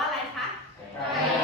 ว่าอะไรคะไก่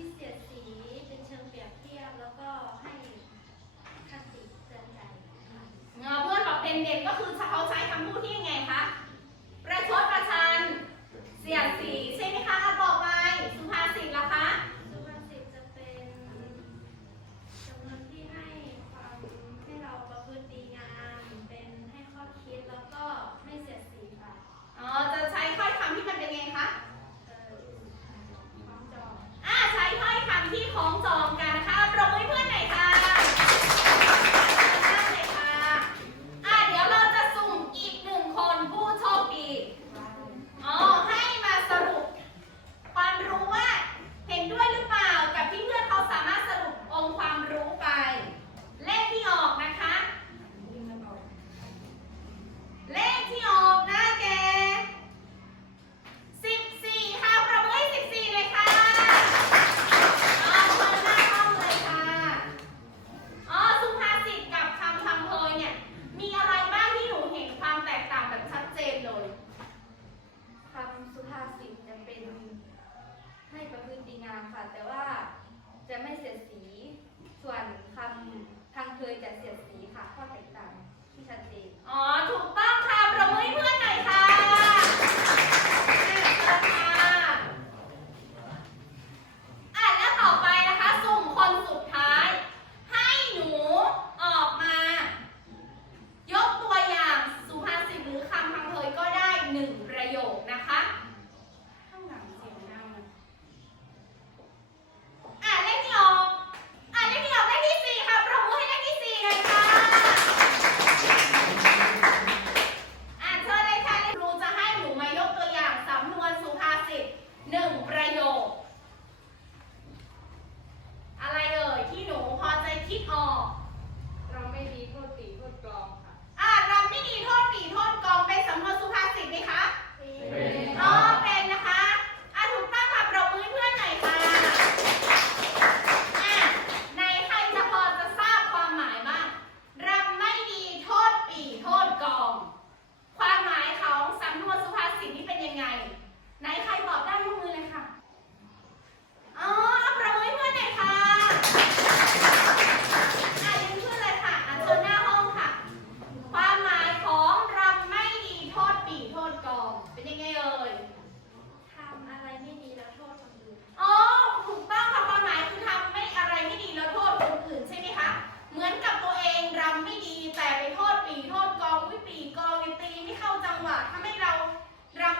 ที่เสียดสีเป็นเชิงเปรียบเทียบแล้วก็ให้คติเตือนใจเงาเพื่อนบอกเด่นเด่นก็คือเขาใช้คำพูดที่ยังไงคะ ประชดประชัน เสียดสี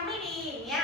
ไม่ดีอย่างเงี้ย